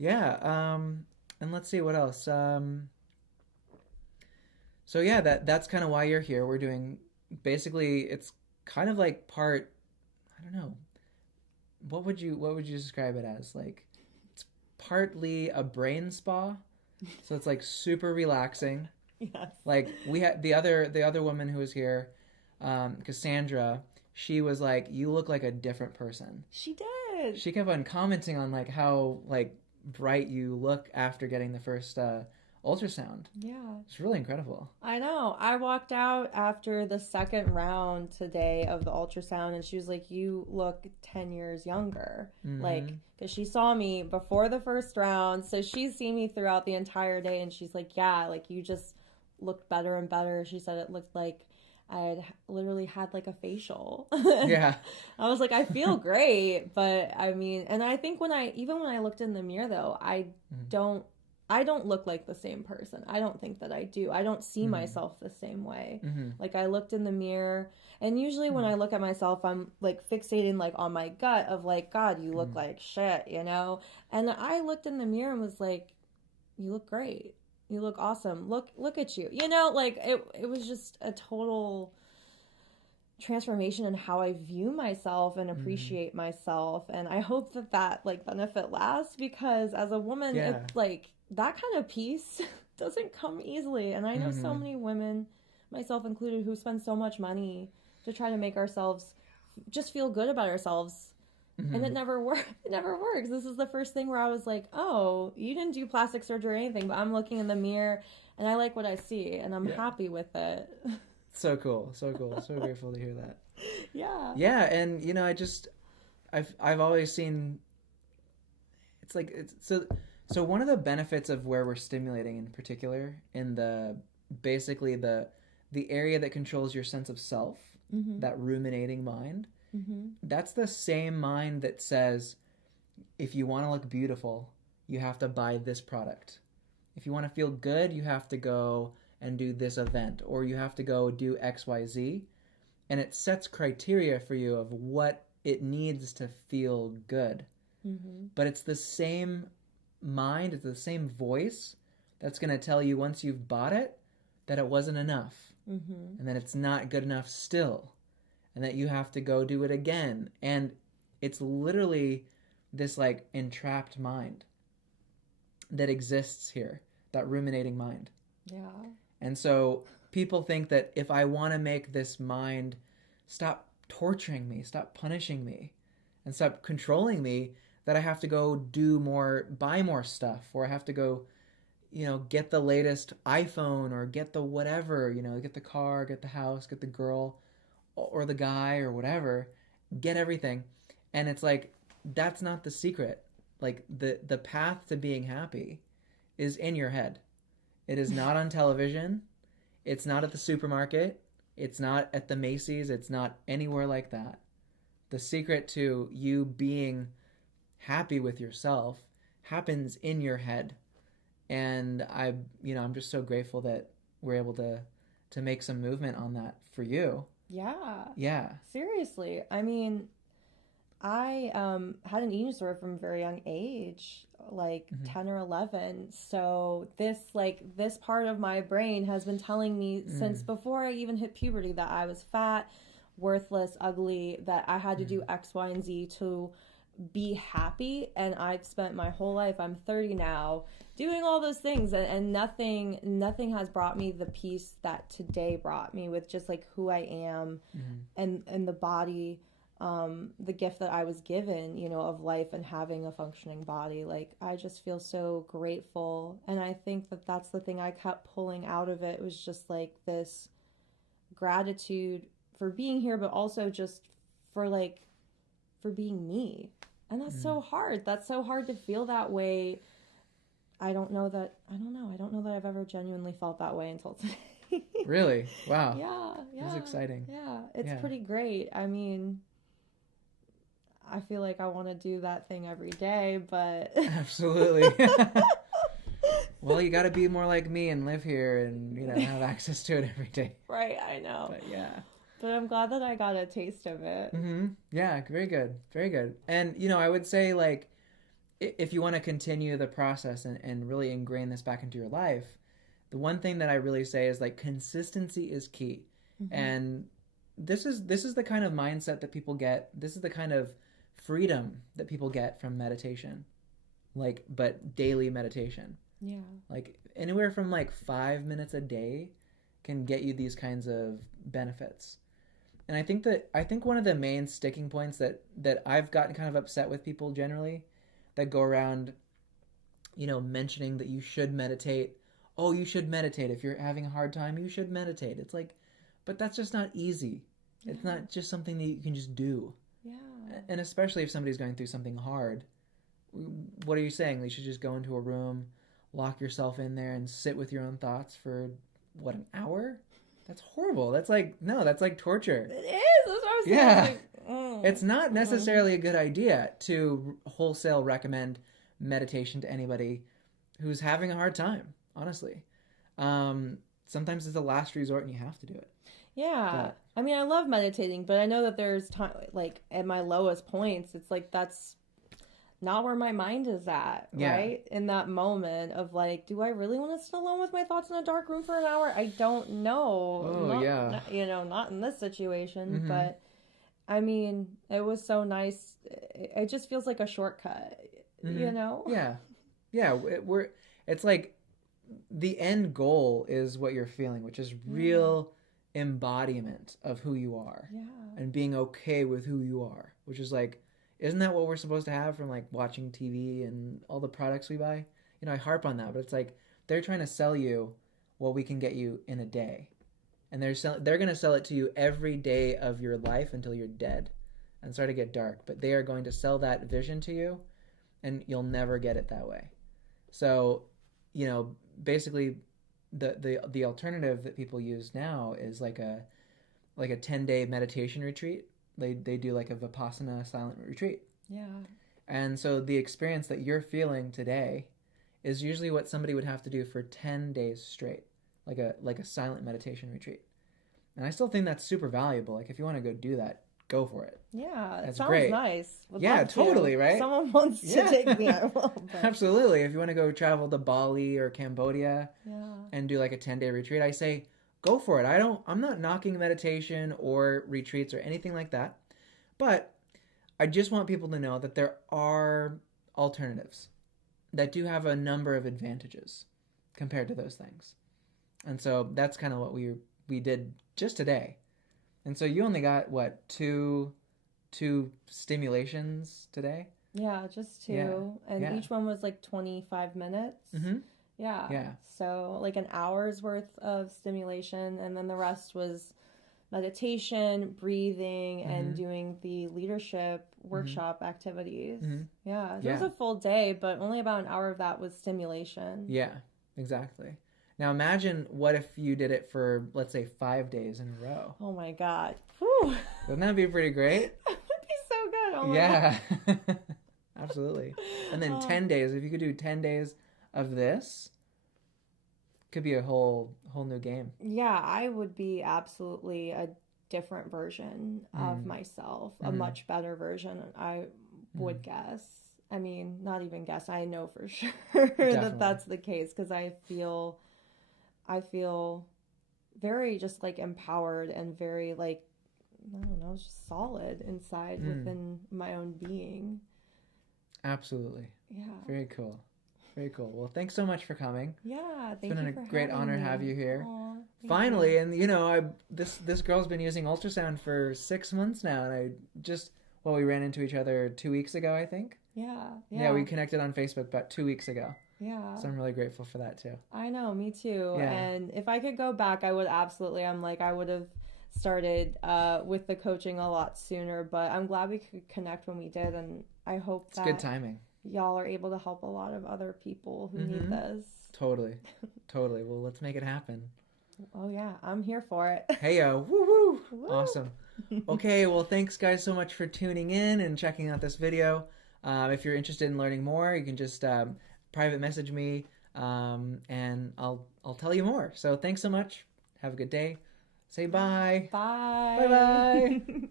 Yeah. And let's see what else. So yeah, that's kind of why you're here. We're doing basically it's kind of like part I don't know. What would you describe it as? Like it's partly a brain spa. So it's like super relaxing. Yes. Like we had the other woman who was here, Cassandra, she was like, "You look like a different person." She did. She kept on commenting on like how like bright you look after getting the first ultrasound. Yeah. It's really incredible. I know. I walked out after the second round today of the ultrasound, and she was like, "You look 10 years younger." Like, Mm-hmm. because she saw me before the first round. So she's seen me throughout the entire day, and she's like, "Yeah, like, you just looked better and better." She said it looked like I had literally had like a facial. Yeah. I was like, I feel great, but I mean, and I think even when I looked in the mirror though, don't I don't look like the same person. I don't think that I do. I don't see Mm-hmm. myself the same way. Mm-hmm. Like I looked in the mirror, and usually when I look at myself, I'm like fixating like on my gut of like, God, you look Mm-hmm. like shit, you know? And I looked in the mirror and was like, you look great. You look awesome. Look at you. You know, like it was just a total transformation in how I view myself and Mm-hmm. appreciate myself. And I hope that that like benefit lasts, because as a woman, Yeah. it's like that kind of peace doesn't come easily. And I know so Mm-hmm. many women, myself included, who spend so much money to try to make ourselves just feel good about ourselves. And Mm-hmm. it never works. It never works. This is the first thing where I was like, "Oh, you didn't do plastic surgery or anything," but I'm looking in the mirror and I like what I see and I'm Yeah. happy with it. So cool. So cool. So grateful to hear that. Yeah. Yeah, and I've always seen it's like it's so one of the benefits of where we're stimulating in particular in the basically the area that controls your sense of self, Mhm. that ruminating mind, Mhm. that's the same mind that says if you want to look beautiful, you have to buy this product. If you want to feel good, you have to go and do this event or you have to go do XYZ, and it sets criteria for you of what it needs to feel good. Mhm. But it's the same mind, it's the same voice that's going to tell you once you've bought it that it wasn't enough Mhm. and that it's not good enough still and that you have to go do it again. And it's literally this like entrapped mind that exists here, that ruminating mind. Yeah. And so people think that if I want to make this mind stop torturing me, stop punishing me, and stop controlling me, that I have to go do more, buy more stuff, or I have to go, get the latest iPhone or get the whatever, get the car, get the house, get the girl or the guy or whatever, get everything. And it's like, that's not the secret. Like the path to being happy is in your head. It is not on television. It's not at the supermarket. It's not at the Macy's. It's not anywhere like that. The secret to you being happy with yourself happens in your head. And I'm just so grateful that we're able to make some movement on that for you. Yeah. Yeah. Seriously. I mean, I had an eating disorder from a very young age, like Mm-hmm. 10 or 11. So this part of my brain has been telling me since Mm-hmm. before I even hit puberty that I was fat, worthless, ugly, that I had to do X, Y, and Z to be happy. And I've spent my whole life, I'm 30 now, doing all those things, and nothing has brought me the peace that today brought me, with just like who I am, Mm-hmm. and the body, the gift that I was given, of life and having a functioning body. Like, I just feel so grateful. And I think that that's the thing I kept pulling out of it, was just like this gratitude for being here, but also just for like, for being me. And that's Mm-hmm. so hard. That's so hard to feel that way. I don't know. I don't know that I've ever genuinely felt that way until today. Really? Wow. Yeah, This is yeah, exciting. yeah. It's Yeah. pretty great. I mean, I feel like I want to do that thing every day, but Absolutely. Well, you got to be more like me and live here and, have access to it every day. right, I know. But yeah. But I'm glad that I got a taste of it. Mm-hmm. Yeah, very good. Very good. And, I would say like if you want to continue the process and really ingrain this back into your life, the one thing that I really say is like consistency is key. Mm-hmm. And this is the kind of mindset that people get. This is the kind of freedom that people get from meditation. Like, but daily meditation. Yeah. Like anywhere from like 5 minutes a day can get you these kinds of benefits. And I think one of the main sticking points that I've gotten kind of upset with people generally that go around, mentioning that you should meditate. Oh, you should meditate. If you're having a hard time, you should meditate. It's like, but that's just not easy. Yeah. It's not just something that you can just do. Yeah. And especially if somebody's going through something hard, what are you saying? You should just go into a room, lock yourself in there, and sit with your own thoughts for, what, an hour? That's horrible. That's like torture. It is. That's what I was saying. Yeah. Like, it's not necessarily a good idea to wholesale recommend meditation to anybody who's having a hard time, honestly. Sometimes it's a last resort and you have to do it. Yeah. But, I mean, I love meditating, but I know that there's time, like at my lowest points, it's like that's not where my mind is at, yeah. right? In that moment of like, do I really want to sit alone with my thoughts in a dark room for an hour? I don't know. Oh, yeah. Not in this situation, mm-hmm. but I mean, it was so nice. It just feels like a shortcut, mm-hmm. Yeah. Yeah. It's like the end goal is what you're feeling, which is real embodiment of who you are. Yeah. And being okay with who you are, which is like, isn't that what we're supposed to have from like watching TV and all the products we buy? I harp on that, but it's like they're trying to sell you what we can get you in a day. And they're going to sell it to you every day of your life until you're dead and start to get dark. But they are going to sell that vision to you and you'll never get it that way. So, basically the alternative that people use now is like a 10-day meditation retreat. They do like a Vipassana silent retreat. Yeah. And so the experience that you're feeling today is usually what somebody would have to do for 10 days straight, like a silent meditation retreat. And I still think that's super valuable. Like if you want to go do that, go for it. Yeah, that's sounds great. Nice. Would yeah, totally, right? Someone wants to take me, I will. But... Absolutely. If you want to go travel to Bali or Cambodia and do like a 10-day retreat, I say go for it. I'm not knocking meditation or retreats or anything like that. But I just want people to know that there are alternatives that do have a number of advantages compared to those things. And so that's kind of what we did just today. And so you only got what, two stimulations today? Yeah, just two. And each one was like 25 minutes. Mm-hmm. Yeah. So like an hour's worth of stimulation, and then the rest was meditation, breathing, and doing the leadership workshop activities. Mm-hmm. Yeah. It was a full day, but only about an hour of that was stimulation. Yeah, exactly. Now imagine what if you did it for, let's say, 5 days in a row. Oh my God. Whew. Wouldn't that be pretty great? That would be so good. Oh my God. Absolutely. And then 10 days, if you could do 10 days of this, could be a whole new game. Yeah, I would be absolutely a different version of myself, a much better version, I would guess. I mean, not even guess, I know for sure that that's the case, because I feel very just like empowered and very like, I don't know, just solid inside within my own being. Absolutely. Yeah. Very cool. Very cool. Well, thanks so much for coming. Yeah, thank you. It's been a great honor to have you here. Aww, finally, and this girl's been using ultrasound for 6 months now, and we ran into each other 2 weeks ago, I think. Yeah, we connected on Facebook about 2 weeks ago. Yeah. So I'm really grateful for that too. I know, me too. Yeah. And if I could go back, I would absolutely. I would have started with the coaching a lot sooner, but I'm glad we could connect when we did, and I hope that it's good timing. Y'all are able to help a lot of other people who need this. Totally. Well, let's make it happen. Oh yeah, I'm here for it. Hey yo, woo woo! Awesome. Okay, well, thanks guys so much for tuning in and checking out this video. If you're interested in learning more, you can just private message me, and I'll tell you more. So thanks so much. Have a good day. Say bye. Bye. Bye bye.